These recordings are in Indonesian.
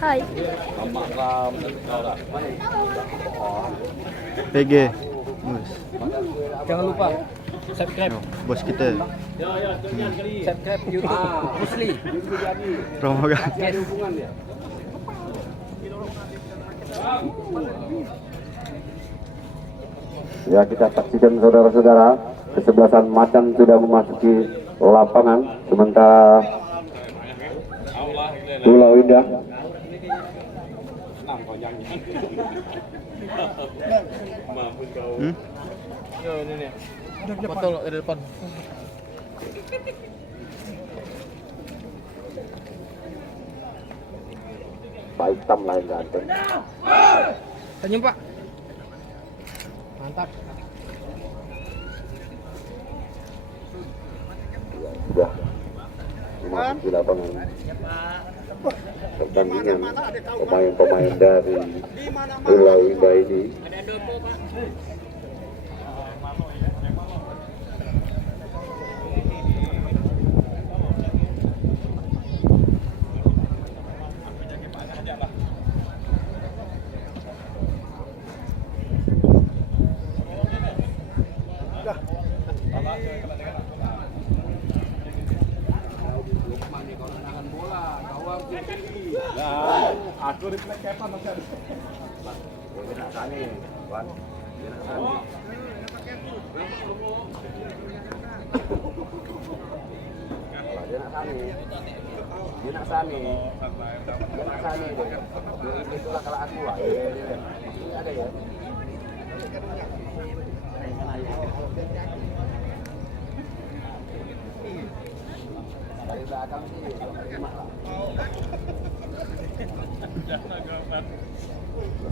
Hai. PG. Bos. Jangan lupa subscribe Bos kita. subscribe YouTube Musli. Promoga. Yes. Ya, kita saksikan saudara-saudara, kesebelasan Macan sudah memasuki lapangan, sementara Pulau Indah Foto ke depan. Pak Hitam lain ganteng. Senyum Pak. Mantap. Sudah memasuki lapangan pertandingan pemain-pemain dari Pulau Indah ini.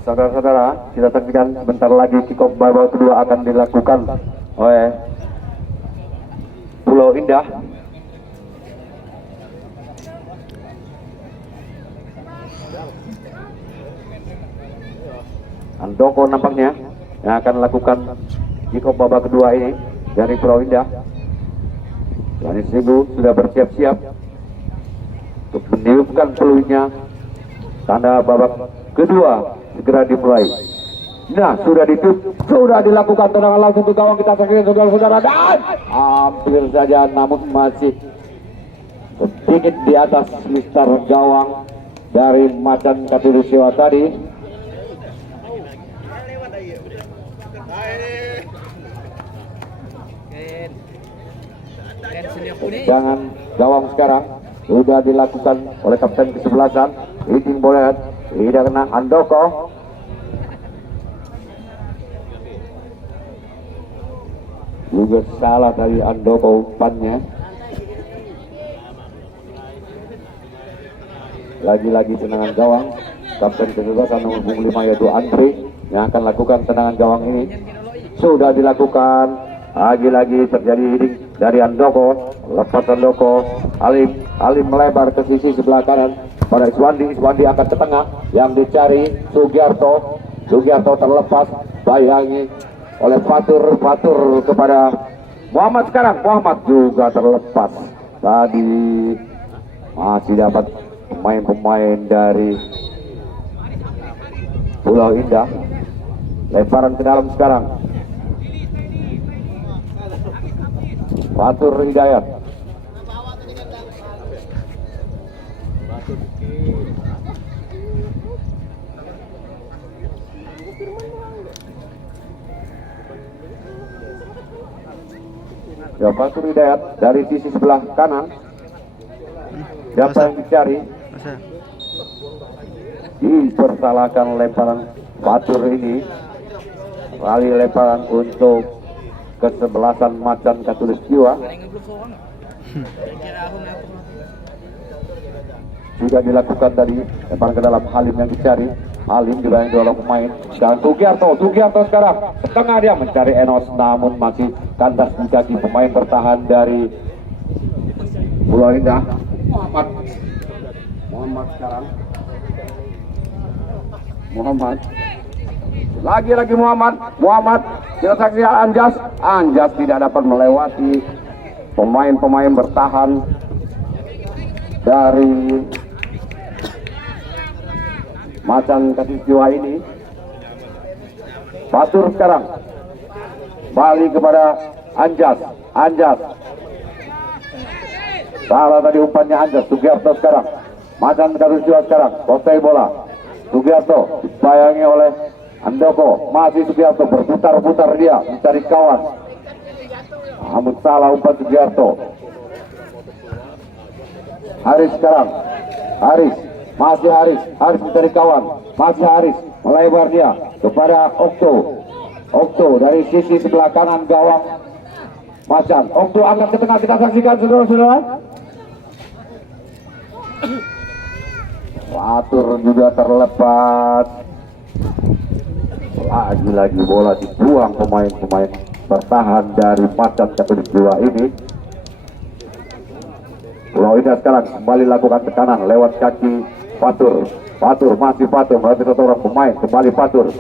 Saudara-saudara, kita saksikan sebentar lagi kick-off babak kedua akan dilakukan oleh Pulau Indah. Andoko nampaknya yang akan lakukan kick-off babak kedua ini dari Pulau Indah. Yani Sibu sudah bersiap-siap untuk meniupkan peluitnya. Tanda babak kedua segera dimulai. Nah, sudah ditutup, sudah dilakukan tendangan langsung ke gawang. Kita saksikan saudara-saudara, dan hampir saja, namun masih sedikit di atas mistar gawang dari Macan Katulistiwa tadi. Tendangan gawang sekarang sudah dilakukan oleh kapten kesebelasan. Izin boleh tidak kena Andoko. Juga salah dari Andoko umpannya. Lagi-lagi tendangan gawang. Kapten kesebelasan nomor 5 yaitu Andri yang akan lakukan tendangan gawang ini. Sudah dilakukan. Lagi-lagi terjadi heading dari Andoko. Lepas Andoko, Alim melebar ke sisi sebelah kanan pada Iswandi akan ke tengah, yang dicari Sugiarto terlepas, bayangi oleh Fatur kepada Muhammad. Sekarang Muhammad juga terlepas. Tadi masih dapat pemain-pemain dari Pulau Indah. Lemparan ke dalam sekarang Fatur Hidayat. Ya, Fatur Hidayat dari sisi sebelah kanan. Siapa yang dicari? Dipersalahkan lemparan Fatur ini. Kali lemparan untuk kesebelasan Macan Katulistiwa. Sudah dilakukan tadi, lemparan ke dalam, Halim yang dicari. Halim dibantu oleh pemain dan Sugiarto sekarang ke tengah, dia mencari Enos, namun masih kandas di kaki pemain bertahan dari Pulau Indah. Muhammad sekarang. Lagi-lagi Muhammad kita saksikan Anjas tidak dapat melewati pemain-pemain bertahan dari Macan Katulistiwa ini. Fatur sekarang balik kepada Anjas. Salah tadi umpannya Anjas. Sugiarto sekarang, Macan Katulistiwa sekarang kuasai bola. Sugiarto dibayangi oleh Andoko, masih Sugiarto berputar-putar dia mencari kawan. Namun salah umpan Sugiarto. Haris sekarang, masih Haris mencari kawan, masih Haris melebar dia kepada Okto dari sisi sebelah kanan gawang Macan. Okto angkat ke tengah, kita saksikan saudara-saudara. Fatur juga terlepas. Lagi-lagi bola dibuang pemain-pemain bertahan dari Macan Katulistiwa ini. Pulau Indah sekarang kembali lakukan tekanan lewat kaki Fatur masih Fatur berarti satu orang pemain. Kembali Fatur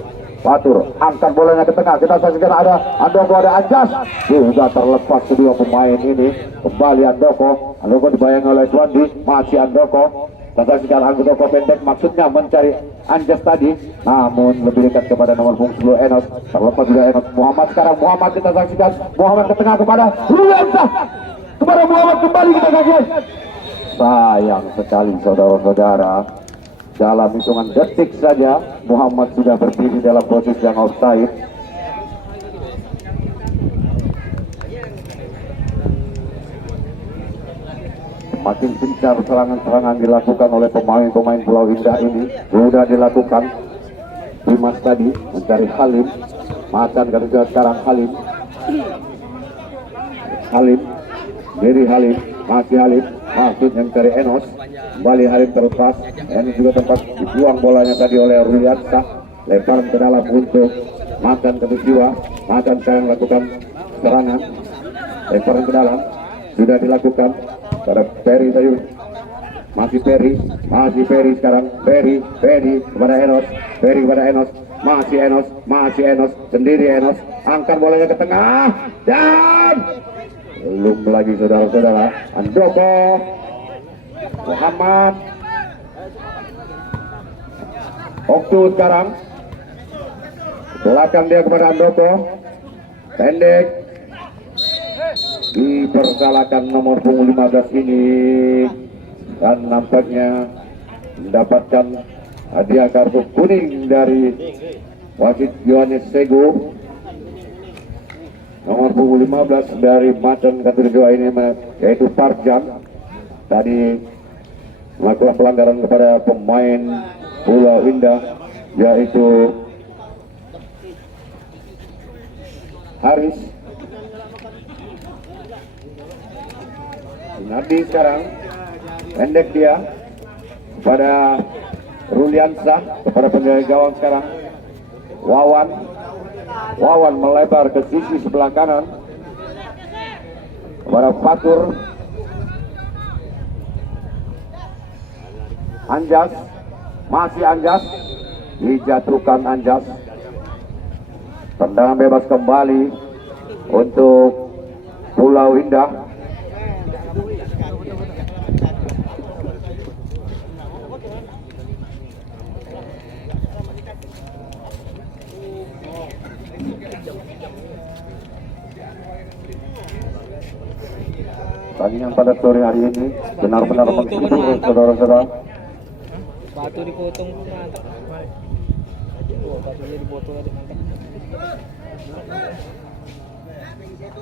angkat bolanya ke tengah, kita saksikan ada Andoko, ada Anjas. Sudah terlepas kedua pemain ini. Kembali Andoko dibayangi oleh Juandi, masih Andoko. Kita saksikan Andoko pendek, maksudnya mencari Anjas tadi, namun lebih dekat kepada nomor punggung 10 Enos. Terlepas juga Enos. Muhammad sekarang, kita saksikan Muhammad ke tengah kepada Ruliansa. Kepada Muhammad kembali kita saksikan. Sayang sekali saudara-saudara, dalam hitungan detik saja Muhammad sudah berdiri dalam posisi yang offside. Makin gencar serangan-serangan dilakukan oleh pemain-pemain Pulau Indah ini. Sudah dilakukan Dimas tadi mencari Halim. Macan kerja sekarang Halim. Masih Halim yang cari Enos. Kembali Halim terlepas. Enos juga tempat dibuang bolanya tadi oleh Ruliansa. Lemparan ke dalam untuk Macan Katulistiwa. Macan sekarang lakukan serangan. Lemparan ke dalam sudah dilakukan pada Peri tadi. Masih Peri sekarang. Peri kepada Enos. Masih Enos sendiri. Enos angkat bolanya ke tengah dan belum lagi saudara-saudara. Andoko, Muhammad, Okto sekarang belakang dia kepada Andoko, pendek dipersalahkan nomor punggung 15 ini dan nampaknya mendapatkan hadiah kartu kuning dari wasit Yohanes Sego. Nomor punggung 15 dari Macan Katulistiwa ini yaitu Parjan tadi melakukan pelanggaran kepada pemain Pulau Indah yaitu Haris. Nadi sekarang pendek dia kepada Ruliansa, kepada penjaga gawang sekarang Wawan melebar ke sisi sebelah kanan kepada Fatur. Masih Anjas dijatuhkan. Tendangan bebas kembali untuk Pulau Indah. Tandingan pada sore hari ini benar-benar menghibur saudara-saudara. Batu dipotong mantap. Batunya dipotong mantap.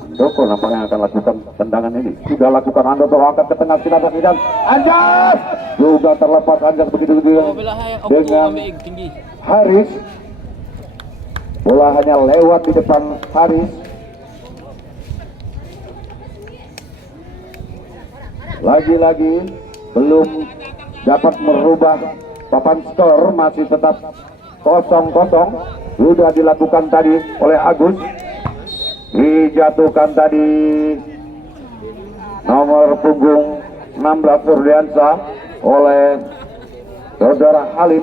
Andoko nampaknya akan lakukan tendangan ini. Sudah lakukan Andoko, angkat ke tengah sinar dan Anjas juga terlepas. Anjas begitu dengan Haris. Bola hanya lewat di depan Haris. Lagi-lagi belum dapat merubah papan skor, masih tetap 0-0. Sudah dilakukan tadi oleh Agus. Dijatuhkan tadi nomor punggung 16 Ruliansa oleh saudara Halim.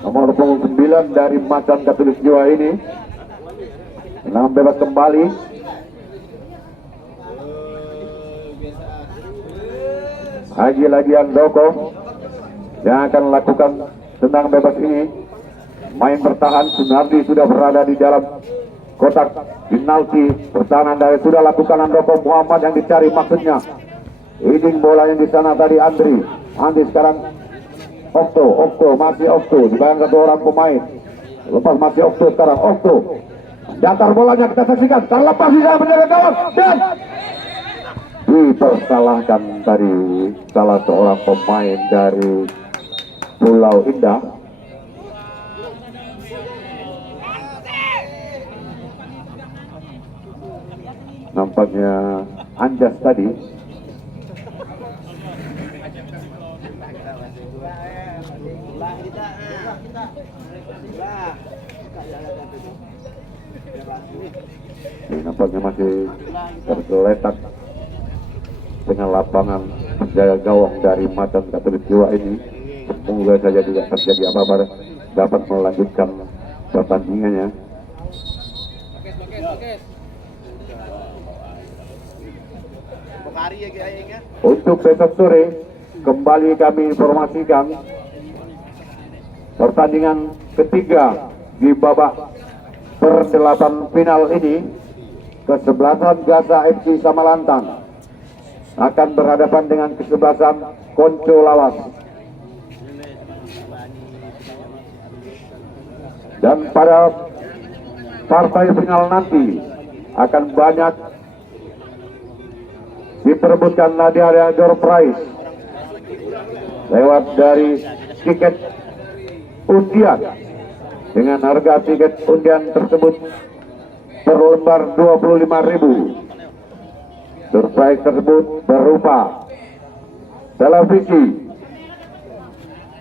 Nomor punggung 9 dari Macan Katulistiwa ini Tendangan bebas kembali. Lagi-lagi Andoko yang akan melakukan tendangan bebas ini. Main bertahan, Sunardi sudah berada di dalam kotak penalti. Pertahanan dari sudah lakukan Andoko, Muhammad yang dicari maksudnya. Ini bolanya di sana tadi Andri sekarang Okto masih Okto di belakang satu orang pemain. Lepas masih Okto sekarang Okto. Datar bolanya kita saksikan, terlepas di dalam penjaga gawang dan dipersalahkan tadi salah seorang pemain dari Pulau Indah. Nampaknya Anjas tadi. Nampaknya masih tergeletak dengan lapangan penjaga gawang dari Matan Katolik Jiwa ini. Semoga saja tidak terjadi apa-apa, dapat melanjutkan pertandingannya. Untuk besok sore kembali kami informasikan pertandingan ketiga di babak per-8 final ini. Kesebelasan Gaza FC Samalantang akan berhadapan dengan kesebelasan Konco Lawas. Dan pada partai final nanti akan banyak diperebutkan hadiah door prize lewat dari tiket undian dengan harga tiket undian tersebut per lembar 25.000. Surprise tersebut berupa televisi,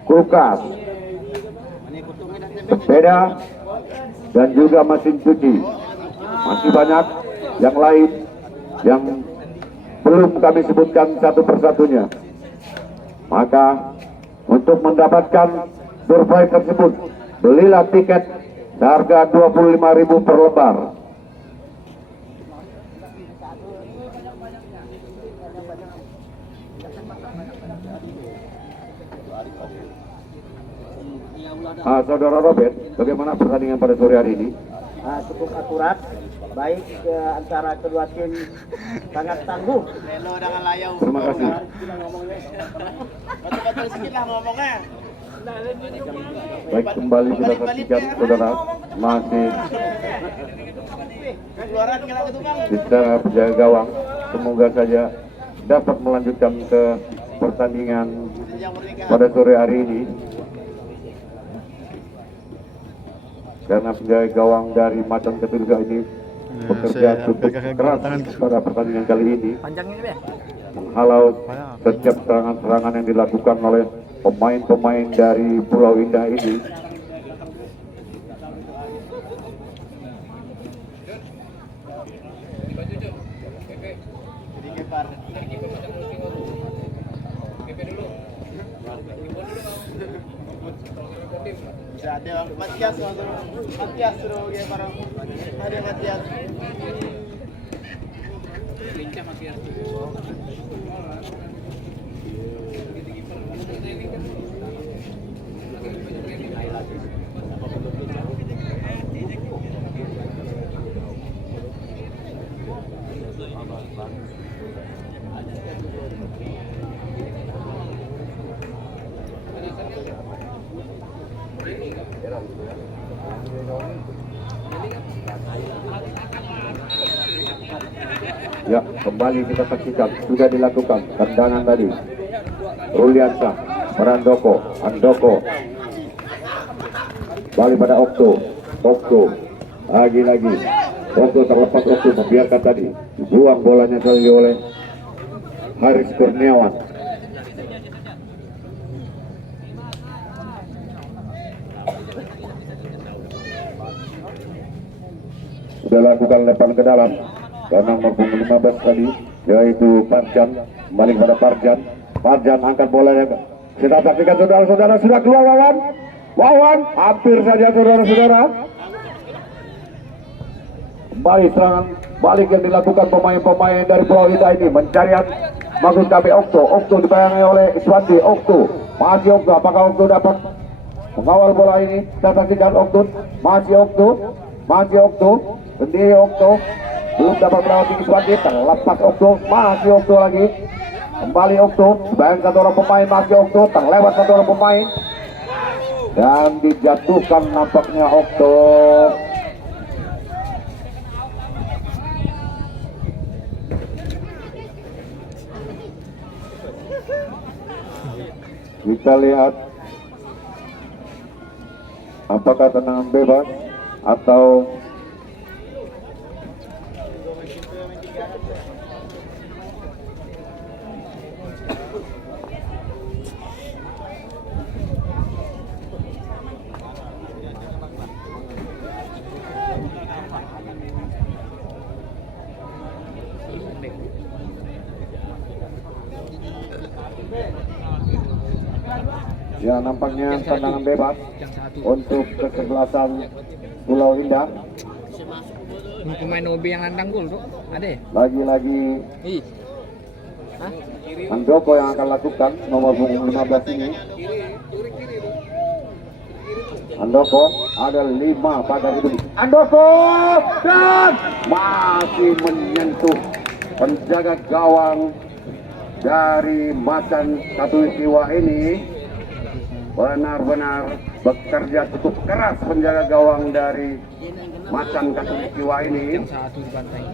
kulkas, sepeda, dan juga mesin cuci. Masih banyak yang lain yang belum kami sebutkan satu persatunya. Maka untuk mendapatkan surprise tersebut, belilah tiket seharga 25.000 per lembar. Saudara Robert, bagaimana pertandingan pada sore hari ini? Cukup akurat, baik antara kedua tim sangat tangguh. Terima kasih. Betul-betul sedikit lah ngomongnya. Baik, kembali kita saksikan saudara, masih secara penjaga gawang. Semoga saja dapat melanjutkan ke pertandingan pada sore hari ini. Karena penjaga gawang dari Macan Keturuga ini bekerja cukup keras pada pertandingan kali ini, menghalau setiap serangan-serangan yang dilakukan oleh pemain-pemain dari Pulau Indah ini. Ada Matias suruh dia barang. Ada Matias. Lincah Matias. Ya, kembali kita saksikan, sudah dilakukan tendangan tadi. Ruliansa, Andoko, balik pada Okto, lagi-lagi, Okto terlepas, Okto membiarkan tadi, dibuang bolanya kali oleh Haris Kurniawan. Sudah lakukan lemparan ke dalam. Karena nomor 15 tadi, yaitu Parjan, kembali kepada Parjan angkat bolanya. Kita saksikan saudara-saudara, sudah keluar Wawan, hampir saja saudara-saudara. Kembali serangan balik yang dilakukan pemain-pemain dari Pulau Indah ini. Mencarian maksud kami Okto dibayangi oleh Iswandi. Masih Okto, apakah Okto dapat mengawal bola ini? Kita saksikan Okto. Masih Okto. Sendiri Okto. Belum dapat melewati Iswandi. Terlepas Okto. Masih Okto lagi. Kembali Okto. Dibayangi satu orang pemain. Masih Okto. Terlewat satu orang pemain. Dan dijatuhkan nampaknya Okto. Kita lihat apakah tendangan bebas atau ya nampaknya tendangan bebas untuk kesebelasan Pulau Indah. Ini pemain OB yang nandang gol tuh, ada. Lagi-lagi Andoko yang akan lakukan nomor punggung 15 ini. Andoko ada 5 pada hidup. Andoko dan masih menyentuh penjaga gawang dari Macan Katulistiwa ini. Benar-benar bekerja cukup keras penjaga gawang dari Macan Katulistiwa ini. Yang satu dibantai.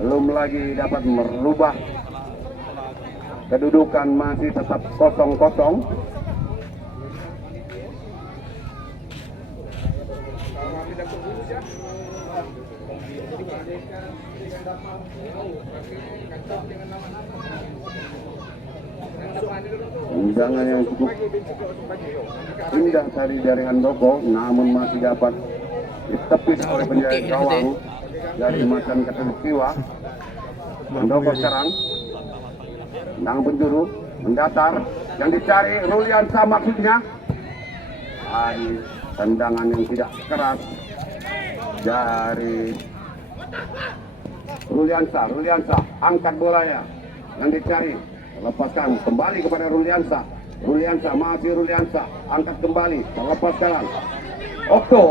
Belum lagi dapat merubah kedudukan, masih tetap 0-0. Tendangan yang cukup indah tadi dari Andoko, namun masih dapat ditepis oleh penjaga gawang dari Macan Katulistiwa. Andoko sekarang tendangan penjuru mendatar, yang dicari Ruliansa maksudnya. Tendangan yang tidak keras dari Ruliansa angkat bolanya, yang dicari, lepaskan kembali kepada Ruliansa, masih Ruliansa, angkat kembali, terlepas sekarang.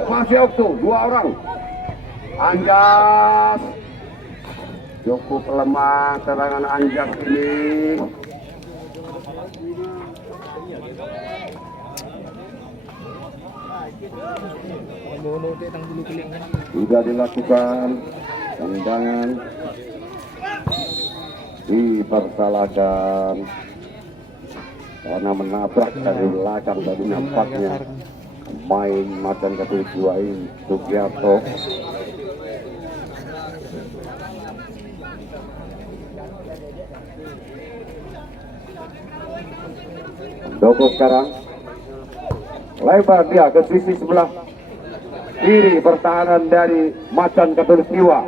Masih Okto, 2 orang. Anjas, cukup lemah serangan Anjas ini. Sudah dilakukan tendangan, dipersalahkan karena menabrak dari belakang tadi nampaknya main Macan Katulistiwa ini Sugiarto. Doko sekarang lebar dia ke sisi sebelah kiri pertahanan dari Macan Katulistiwa,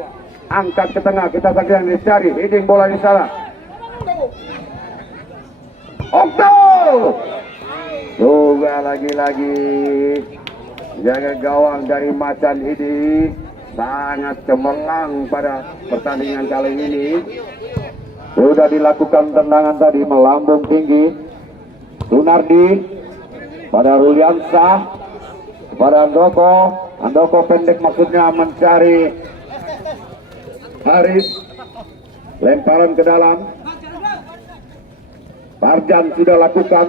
angkat ke tengah, kita saksikan yang dicari, heading bola di sana. Okto juga lagi-lagi jaga gawang dari Macan ini sangat cemerlang pada pertandingan kali ini. Sudah dilakukan tendangan tadi melambung tinggi. Sunardi pada Ruliansa, pada Andoko pendek maksudnya mencari Haris, lemparan ke dalam. Parjan sudah lakukan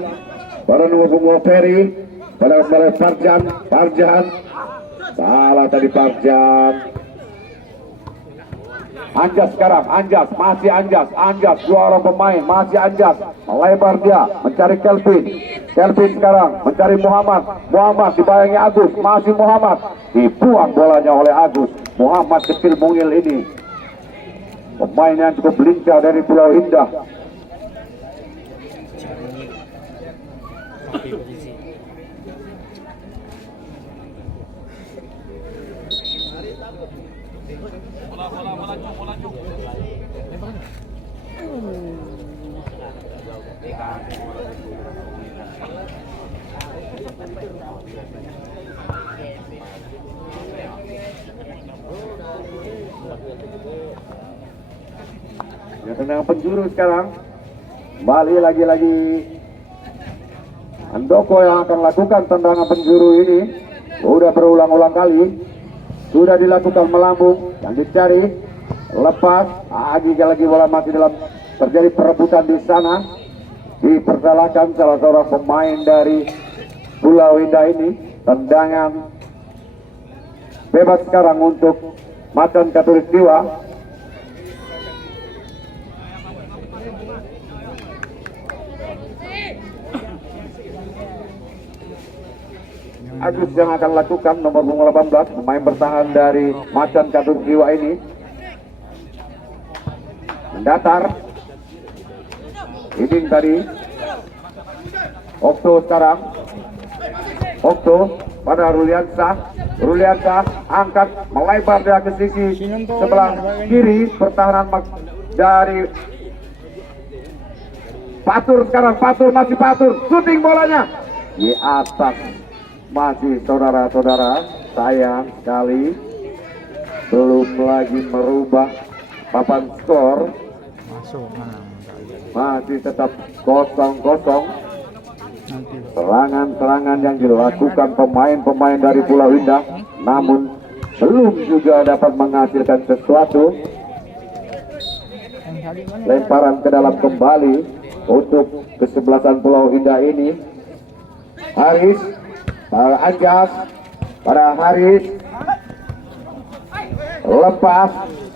pada nomor punggung Ferry, pada Parjan salah tadi Parjan. Anjas sekarang, masih Anjas, 2 orang pemain, masih Anjas, melebar dia, mencari Kelvin sekarang, mencari Muhammad dibayangi Agus, masih Muhammad, dibuang bolanya oleh Agus. Muhammad kecil mungil ini, pemain yang cukup lincah dari Pulau Indah. tendangan penjuru sekarang. Kembali lagi-lagi Andoko yang akan lakukan tendangan penjuru ini. Sudah berulang-ulang kali. Sudah dilakukan melambung. Yang dicari lepas. Lagi bola masih dalam terjadi perebutan di sana. Dipersalahkan salah seorang pemain dari Pulau Indah ini. Tendangan bebas sekarang untuk Macan Katulistiwa. Agus yang akan lakukan nomor punggung 18, pemain bertahan dari Macan Katulistiwa ini. Mendatar. Ini tadi Okto sekarang. Okto pada Ruliansah. Ruliansah angkat melebar dia ke sisi sebelah kiri. Pertahanan dari Patur sekarang. Patur masih Patur. Shooting bolanya di atas. Masih saudara-saudara, sayang sekali belum lagi merubah papan skor. Masuk. Masih tetap 0-0. Serangan-serangan yang dilakukan pemain-pemain dari Pulau Indah, namun belum juga dapat menghasilkan sesuatu. Lemparan ke dalam kembali untuk kesebelasan Pulau Indah ini. Haris, Anjas, pada Haris, lepas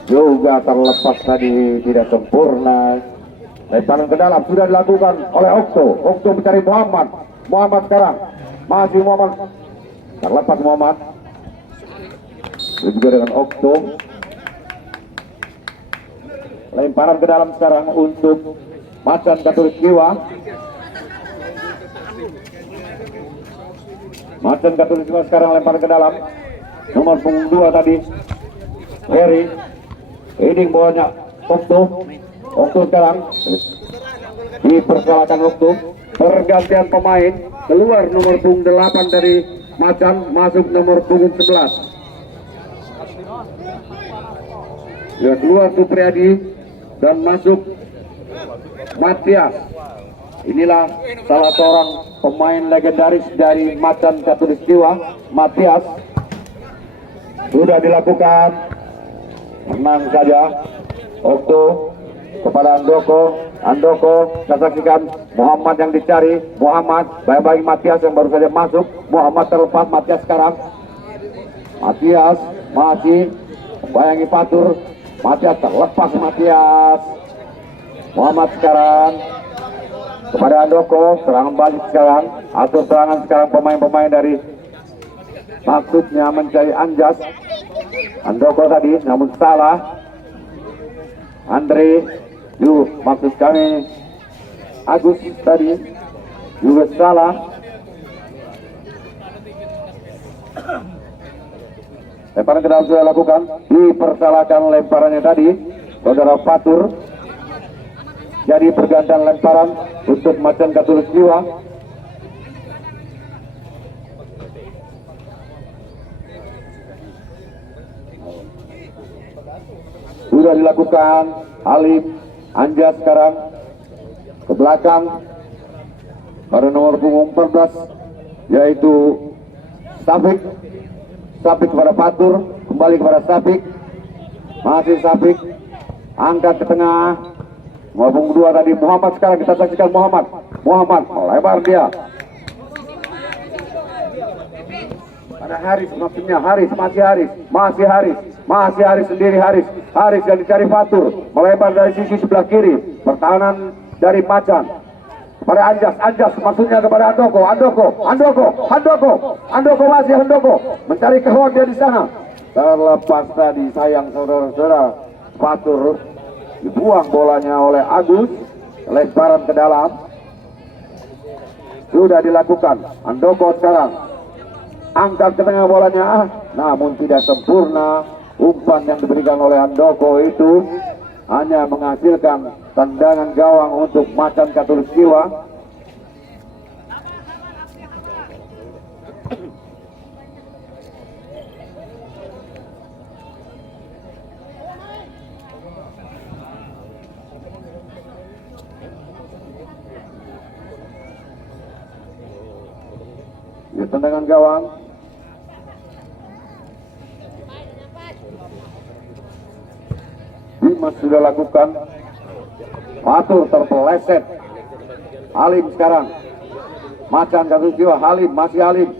juga terlepas tadi, tidak sempurna. Lemparan ke dalam sudah dilakukan oleh Okto. Okto mencari Muhammad. Muhammad sekarang masih Muhammad, terlepas Muhammad. Juga dengan Okto. Lemparan ke dalam sekarang untuk Macan Katulistiwa. Macan Katulistiwa sekarang lemparan ke dalam. Nomor punggung 2 tadi Heri. Ini bolanya Okto. Okto sekarang dipersalahkan Okto. Pergantian pemain, keluar nomor punggung 8 dari Macan, masuk nomor punggung 11. Ya, keluar Supriyadi dan masuk Matias. Inilah salah seorang pemain legendaris dari Macan Katulistiwa, Matias. Sudah dilakukan, menang saja Okto kepada Andoko. Andoko, kita saksikan Muhammad yang dicari. Muhammad, baik-baik Matias yang baru saja masuk. Muhammad terlepas, Matias sekarang. Matias masih bayangi Patur. Matias terlepas, Matias. Muhammad sekarang kepada Andoko, serangan balik sekarang. Atur serangan sekarang pemain-pemain dari, maksudnya mencari Anjas. Andoko tadi, namun salah. Andre, maksud kami Agus tadi juga salah. Lemparan ke dalam sudah lakukan, dipersalahkan lemparannya tadi saudara Patur. Jadi pergantian lemparan untuk Macan Katulistiwa. Sudah dilakukan. Alif Anjas sekarang ke belakang pada nomor punggung 14 yaitu Safik. Safik kepada Patur, kembali kepada Safik. Masih Safik, angkat ke tengah. Nomor punggung 2 tadi Muhammad, sekarang kita saksikan Muhammad. Muhammad melebar dia pada Haris, maksudnya Haris, masih Haris sendiri. Haris yang dicari Fatur, melebar dari sisi sebelah kiri. Pertahanan dari Macan pada Anjas maksudnya kepada Andoko masih Andoko mencari kehon dia di sana. Terlepas tadi, sayang saudara-saudara, Fatur dibuang bolanya oleh Agus. Lemparan ke dalam sudah dilakukan. Andoko sekarang angkat ke tengah bolanya, namun tidak sempurna. Umpan yang diberikan oleh Andoko itu hanya menghasilkan tendangan gawang untuk Macan Katulistiwa. tendangan gawang. Dimas sudah lakukan. Fatur terpeleset. Halim sekarang. Macan kasus jiwa. Halim, masih Halim.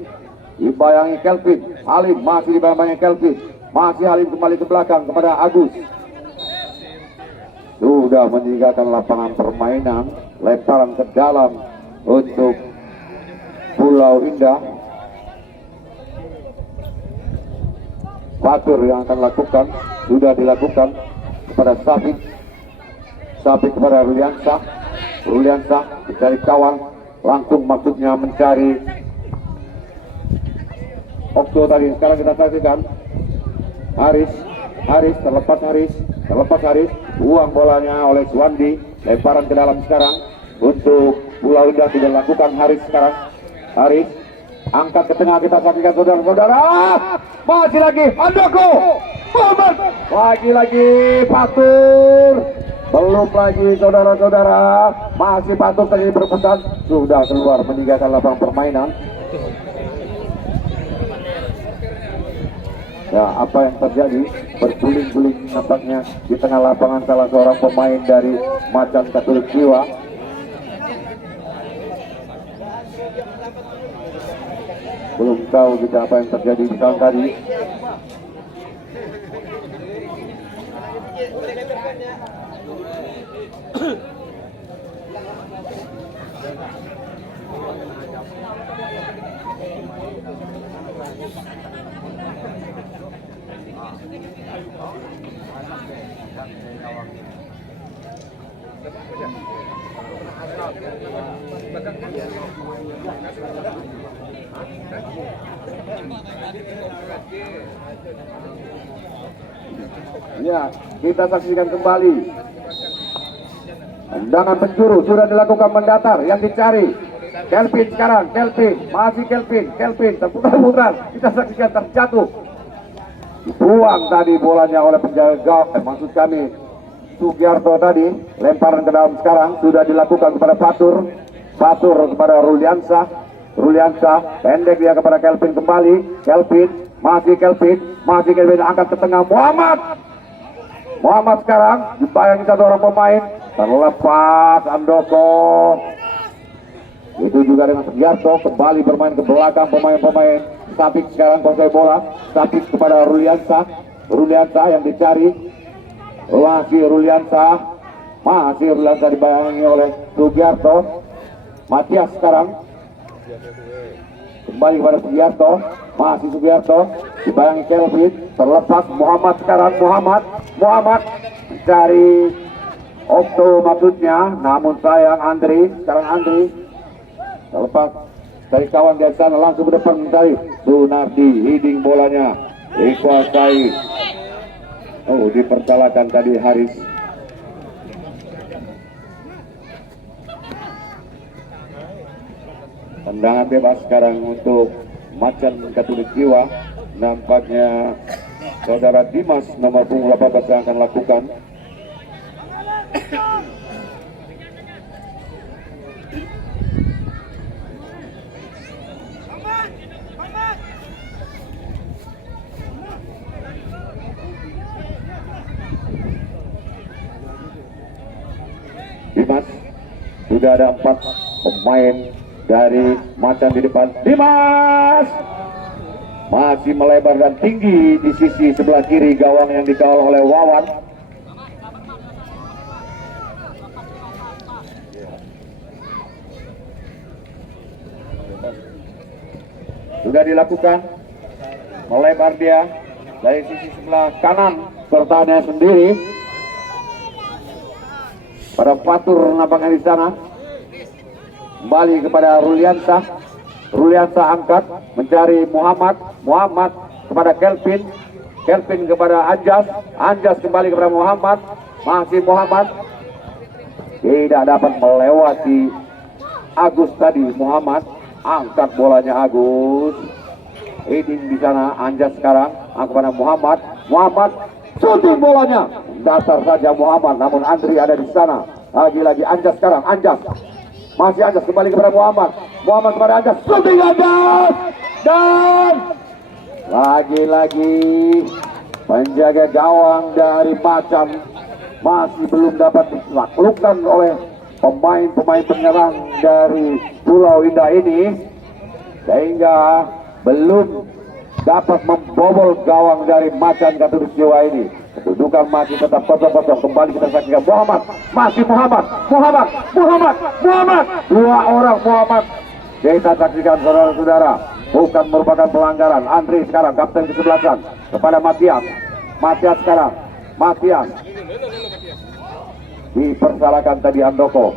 Dibayangi Kelvin. Halim masih dibayangi Kelvin. Masih Halim kembali ke belakang kepada Agus. Sudah meninggalkan lapangan permainan. Lemparan ke dalam untuk Pulau Indah. Fatur yang akan lakukan. Sudah dilakukan kepada Safik. Safik kepada Ruliansah. Ruliansah mencari kawan. Langsung maksudnya mencari Okto tadi. Sekarang kita saksikan Haris. Terlepas Haris. Buang bolanya oleh Suwandi. Lemparan ke dalam sekarang untuk Pulau Indah. Sudah lakukan Haris sekarang. Haris angkat ke tengah, kita saksikan saudara-saudara. Masih lagi Andoko. Muhammad. Lagi-lagi Fatur. Belum lagi saudara-saudara. Masih Fatur tadi berputar. Sudah keluar meninggalkan lapangan permainan. Ya, apa yang terjadi? Berguling-guling nampaknya di tengah lapangan salah seorang pemain dari Macan Katulik Jiwa. Belum tahu kita apa yang terjadi di tahun tadi. Ya, kita saksikan kembali. Tendangan penjuru sudah dilakukan mendatar. Yang dicari Kelvin sekarang. Masih Kelvin terputar-putar. Kita saksikan terjatuh. Dibuang tadi bolanya oleh penjaga gawang. Maksud kami Sugiarto tadi. Lemparan ke dalam sekarang sudah dilakukan kepada Fatur kepada Ruliansah pendek dia kepada Kelvin kembali. Masih Kelvin angkat ke tengah. Muhammad sekarang dibayangi satu orang pemain. Terlepas Andoko. Itu juga dengan Sugiarto kembali bermain ke belakang pemain-pemain. Safik sekarang kuasai bola. Safik kepada Ruliansah yang dicari. Masih Ruliansah dibayangi oleh Sugiarto. Matias sekarang kembali kepada Sugiarto. Masih Sugiarto dibayangi Kelvin. Terlepas Muhammad sekarang. Muhammad mencari Okto maksudnya, namun sayang Andri terlepas dari kawan di sana, langsung ke depan mencari Sunardi. Heading bolanya dikuasai. Dipersalahkan tadi Haris. Tendangan bebas sekarang untuk Macan Katulik Jiwa. Nampaknya saudara Dimas nomor punggung 18 yang akan lakukan. Dimas, sudah ada 4 pemain dari Macan di depan. Dimas masih melebar dan tinggi di sisi sebelah kiri gawang yang dikawal oleh Wawan. Sudah dilakukan, melebar dia dari sisi sebelah kanan pertahanannya sendiri. Pada Fatur nampaknya di sana. Kembali kepada Ruliansah angkat mencari Muhammad kepada Kelvin kepada Anjas kembali kepada Muhammad. Masih Muhammad tidak dapat melewati Agus tadi. Muhammad angkat bolanya Agus. Heading di sana Anjas sekarang kepada Muhammad shooting bolanya dasar saja Muhammad, namun Andri ada di sana. Lagi-lagi Anjas sekarang. Masih Anjas kembali kepada Muhammad kepada Anjas. Shooting Anjas. dan lagi-lagi penjaga gawang dari Macan masih belum dapat ditaklukkan oleh pemain-pemain penyerang dari Pulau Indah ini, sehingga belum dapat membobol gawang dari Macan Katulistiwa ini. Kedudukan masih tetap kosong-kosong. Kembali kita saksikan Muhammad, masih Muhammad. Dua orang Muhammad. Kita saksikan saudara-saudara, bukan merupakan pelanggaran. Andri sekarang kapten ke-11 kepada Matias sekarang. Matias dipersalahkan tadi Andoko.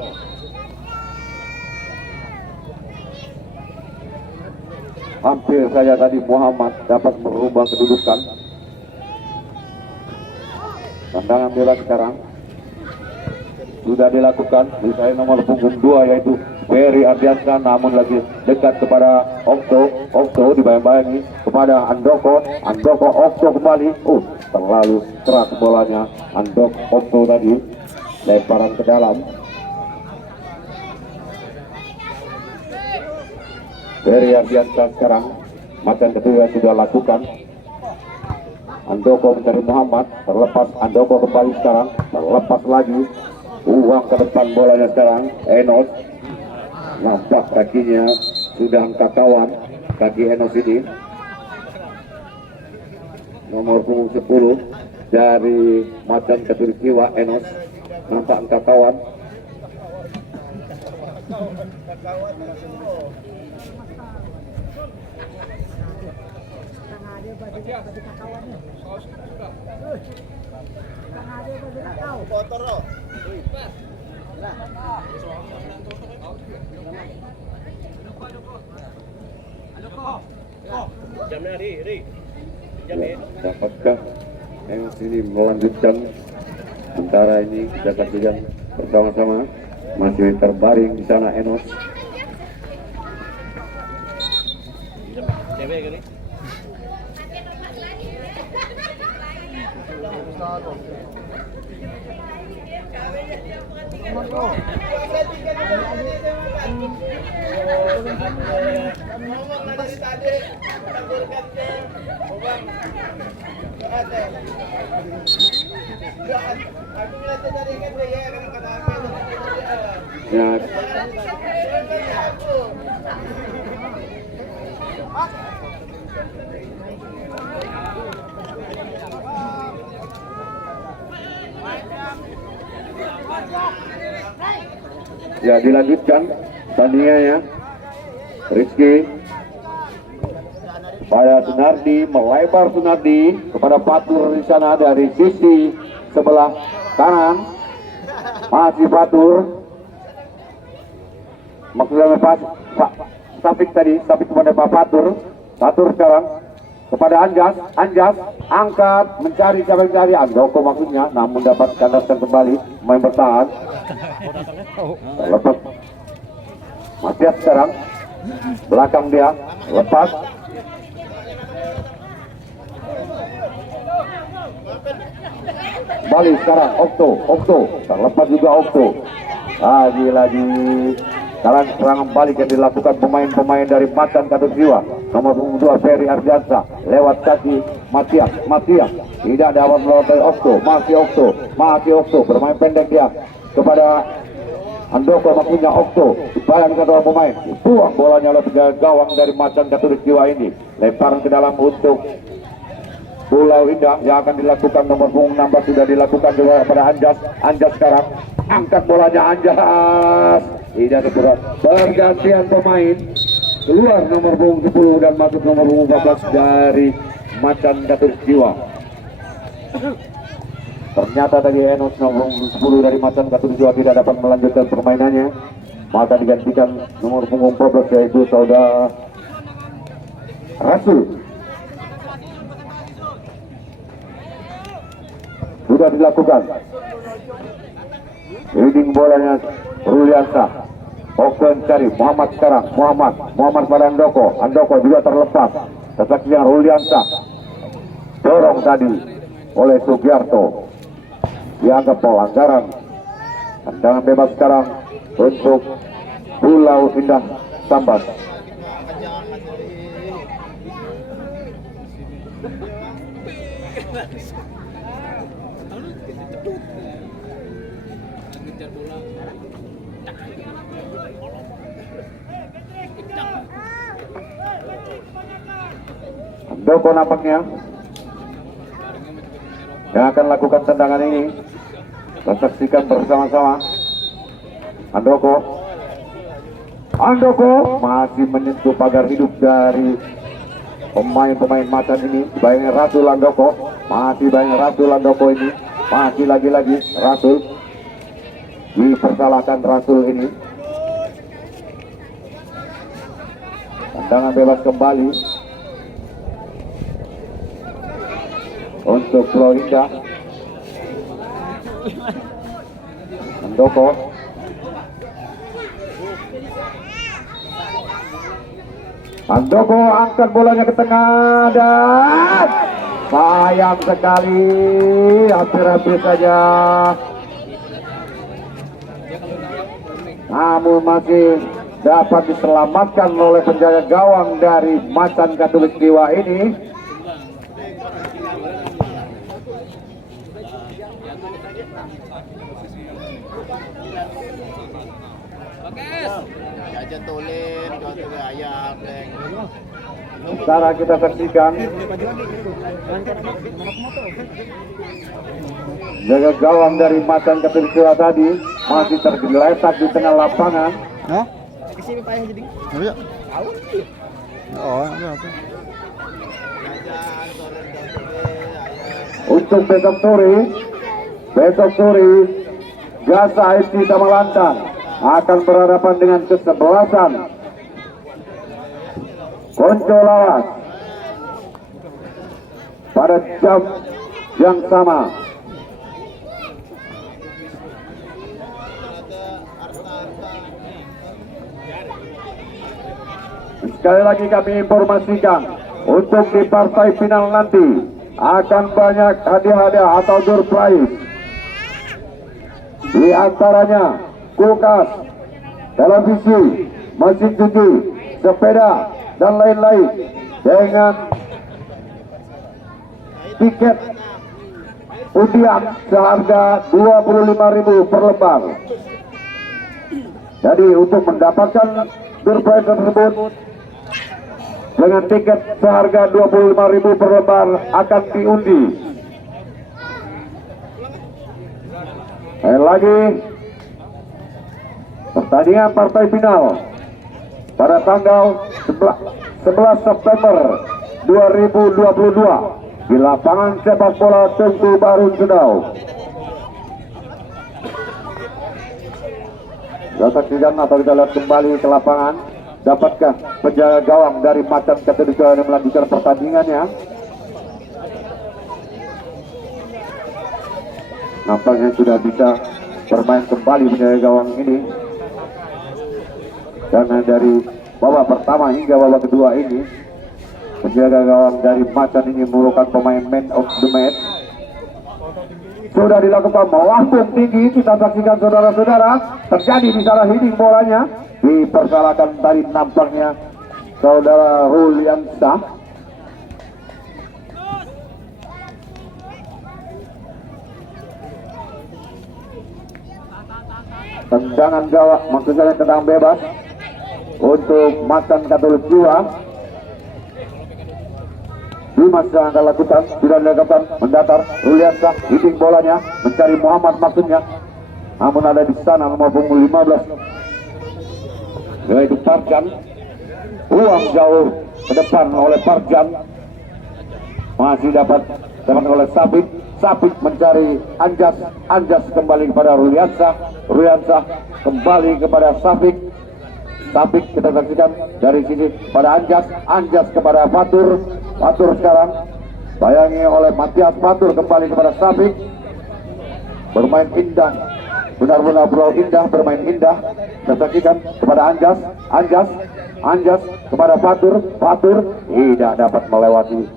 Hampir saja tadi Muhammad dapat merubah kedudukan. Tendangan bebas sekarang sudah dilakukan. Misalnya nomor punggung 2 yaitu Ferry Ardiansyah, namun lagi dekat kepada Okto dibayang-bayangi kepada Andoko. Okto kembali. Terlalu keras bolanya Okto tadi, lemparan ke dalam. Ferry Ardiansyah sekarang Macan kedua sudah lakukan. Andoko mencari Muhammad, terlepas. Andoko kembali sekarang, terlepas lagi. Uang ke depan bolanya sekarang. Enos nampak kakinya sudah angkat kawan. Kaki Enos ini nomor punggung 10 dari Macan Katulistiwa. Enos nampak angkat kawan. Dapatkah Enos ini melanjutkan? Sementara ini kita saksikan bersama-sama, masih terbaring di sana Enos. Ya, dilanjutkan tandingannya. Rizky pada Sunardi, melebar Sunardi kepada Fatur di sana dari sisi sebelah kanan. Masih Fatur, maksudnya Pak Safik tadi, Safik kepada Pak Fatur. Fatur sekarang kepada Anjas angkat mencari siapa yang cari. Andoko maksudnya, namun dapat kandaskan kembali main bertahan. Lepas Matias sekarang belakang dia, lepas balik sekarang Okto terlepas juga Okto. Lagi sekarang serangan balik yang dilakukan pemain-pemain dari Macan Katulistiwa. Nomor 2 Ferry Ardiansyah lewat kaki Matias tidak dapat melawan Okto. Masih Okto bermain pendek dia kepada Andoko, maksudnya Okto dibayangkan oleh pemain, buang bolanya oleh gawang dari Macan Katulistiwa ini. Lemparan ke dalam untuk Pulau Indah yang akan dilakukan nomor punggung 16 sudah dilakukan juga pada Anjas sekarang angkat bolanya. Anjas tidak keberat. Pergantian pemain, keluar nomor punggung 10 dan masuk nomor punggung 14 dari Macan Katulistiwa. Ternyata tadi Enos nomor 10 dari Macan Katulistiwa tidak dapat melanjutkan permainannya, maka digantikan nomor punggung 14 yaitu saudara Rasul. Sudah dilakukan leading bolanya Ruliansa. Okto mencari Muhammad sekarang. Muhammad pada Andoko juga terlepas. Kesaksian Ruliansa dorong tadi oleh Sugiarto, dianggap pelanggaran. Tendangan bebas sekarang untuk Pulau Indah Sambas. Doko nampaknya yang akan lakukan tendangan ini. Kita saksikan bersama-sama. Andoko masih menyentuh pagar hidup dari pemain-pemain Macan ini. Bayangin Rasul Andoko, masih bayangin Rasul Andoko ini, masih lagi-lagi Rasul dipersalahkan. Rasul ini tendangan bebas kembali untuk Pulau Indah. Andoko angkat bolanya ke tengah dan sayang sekali, hampir-hampir saja, namun masih dapat diselamatkan oleh penjaga gawang dari Macan Khatulistiwa ini. Secara kita saksikan jaga gawang dari Macan Khatulistiwa tadi masih tergeletak di tengah lapangan. Hah? Iya. Oh, apa? Untuk besok sore Gasa FC Tamalantang akan berhadapan dengan kesebelasan Konco Lawas pada jam yang sama. Sekali lagi kami informasikan, untuk di partai final nanti akan banyak hadiah-hadiah atau door prize. Di antaranya kulkas, televisi, mesin cuci, sepeda, dan lain-lain dengan tiket undian seharga 25.000 per lembar. Jadi untuk mendapatkan door prize tersebut dengan tiket seharga 25.000 per lembar akan diundi. Lagi pertandingan partai final pada tanggal 11 September 2022 di lapangan sepak bola Tengku Baru Sudau. Kita saksikan atau kita lihat kembali ke lapangan. Dapatkah penjaga gawang dari Macan Khatulistiwa yang melanjutkan pertandingannya? Nampaknya sudah bisa bermain kembali penjaga gawang ini, karena dari babak pertama hingga babak kedua ini penjaga gawang dari Macan ini merupakan pemain man of the match. Sudah dilakukan melambung tinggi, kita saksikan saudara-saudara, terjadi di salah heading bolanya, dipersalahkan tadi nampaknya saudara Ruliansa. Tendangan gawang, maksudnya tendangan bebas untuk Macan Khatulistiwa. Dimas yang akan lakukan, sudah dilakukan, mendatar Ruliansa, hitting bolanya, mencari Muhammad maksudnya, namun ada di sana nomor punggung 15 yaitu Parjan. Uang jauh ke depan oleh Parjan, masih dapat oleh Sabit. Sabit mencari Anjas, Anjas kembali kepada Ruliansa, Ruliansa kembali kepada Sabit. Sabit kita saksikan dari sini pada Anjas, Anjas kepada Fatur, Fatur sekarang bayangi oleh Matias. Fatur kembali kepada Sabit, bermain indah, benar-benar Pulau Indah bermain indah. Kita saksikan kepada Anjas, Anjas, Anjas kepada Fatur, Fatur tidak dapat melewati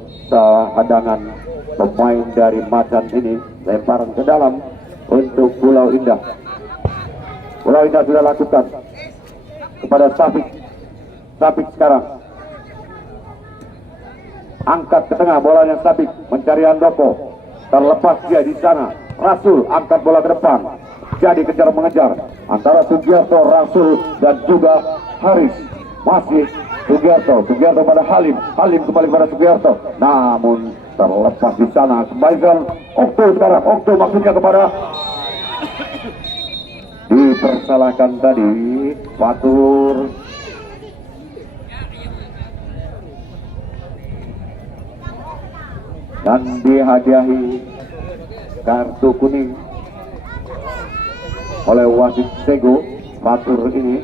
hadangan pemain dari Macan ini. Lemparan ke dalam untuk Pulau Indah. Pulau Indah sudah lakukan kepada Sabit. Sabit sekarang angkat ke tengah, bolanya Sabik mencari Andoko, terlepas dia di sana. Rasul angkat bola ke depan, jadi kejar mengejar antara Sugiarto, Rasul dan juga Haris. Masih Sugiarto pada Halim kembali pada Sugiarto, namun terlepas di sana. Kembalikan Okto sekarang, Okto maksudnya kepada dipersalahkan tadi Fatur. Dan dihadiahi kartu kuning oleh wasit Sego. Fatur ini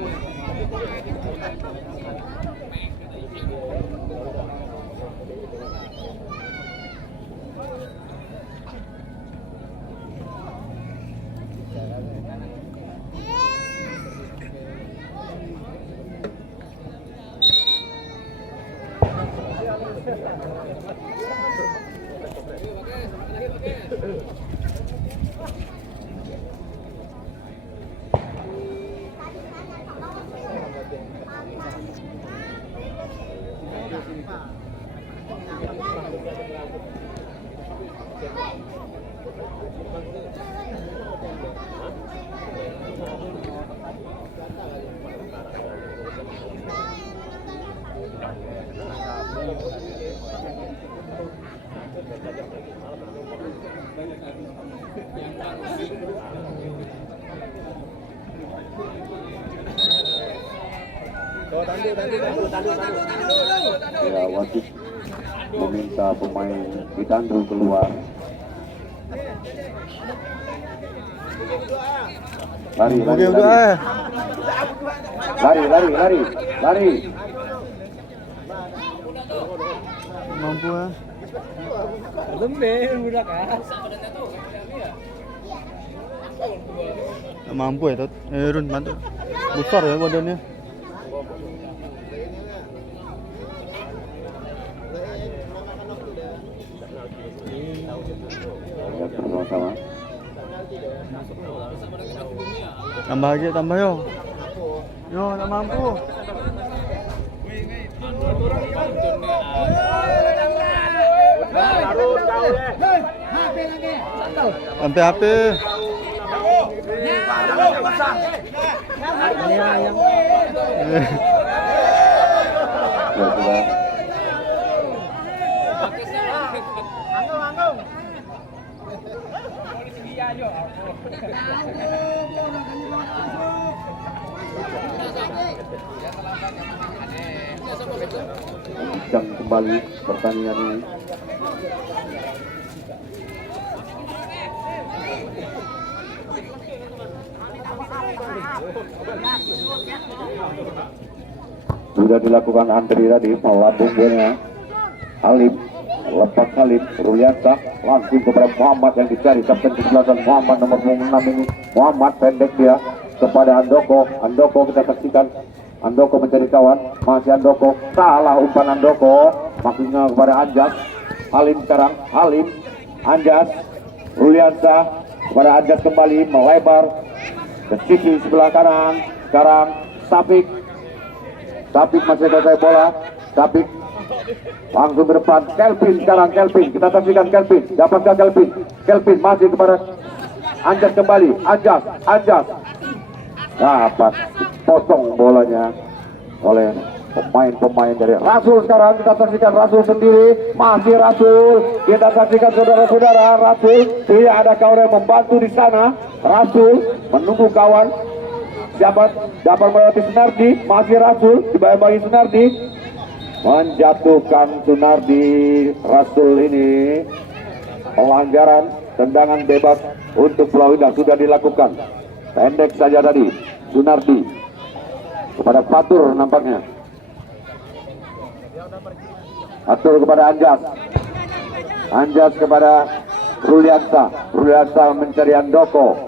ya, wasit meminta pemain Ditandru keluar. Lari. Mampu ya. Mampu ya, Tot. Run mantap. Besar ya badannya. Sama. Tambah aja, tambah yo. Yo, tak mampu. Sampai HP. Jam kembali pertandingan ini. Sudah dilakukan antri tadi, melambung bolanya Halim, lepas Halim, Ruliansa langsung kepada Muhammad yang dicari kapten kesebelasan Muhammad nomor 6 ini. Muhammad pendek dia kepada Andoko. Andoko kita saksikan, Andoko mencari kawan, masih Andoko, salah umpan Andoko, maksudnya kepada Anjas. Halim sekarang, Halim, Anjas, Ruliansa kepada Anjas kembali melebar ke sisi sebelah kanan. Sekarang Sabik masih ada bola. Sabik langsung ke depan. Kelvin sekarang, Kelvin kita saksikan, Kelvin dapatkan, Kelvin masih kepada Anjas kembali. Anjas dapat potong bolanya oleh pemain dari Rasul. Sekarang kita saksikan Rasul sendiri, masih Rasul. Kita saksikan saudara-saudara, Rasul tidak ada kawan yang membantu di sana. Rasul menunggu kawan. Siapa dapat melewati Sunardi, masih Rasul dibayar-bayar Sunardi, menjatuhkan Sunardi. Rasul ini pelanggaran tendangan bebas untuk Pulau Indah sudah dilakukan. Pendek saja tadi Sunardi kepada Fatur, nampaknya Fatur kepada Anjas kepada Ruliansa mencari Andoko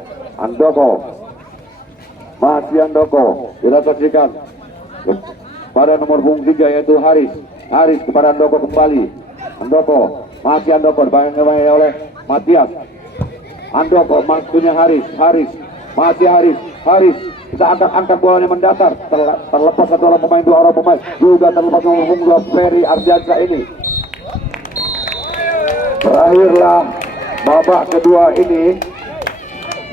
masih Andoko. Kita saksikan pada nomor punggung 3 yaitu Haris kepada Andoko kembali. Andoko masih Andoko dibayang oleh Matias. Andoko maksudnya Haris masih Haris kita angkat bolanya mendatar, terlepas satu orang pemain, dua orang pemain juga terlepas nomor punggung 2 Ferry Ardiansa ini. Berakhirlah babak kedua ini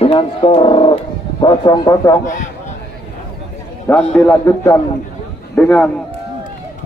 dengan skor 0-0 dan dilanjutkan dengan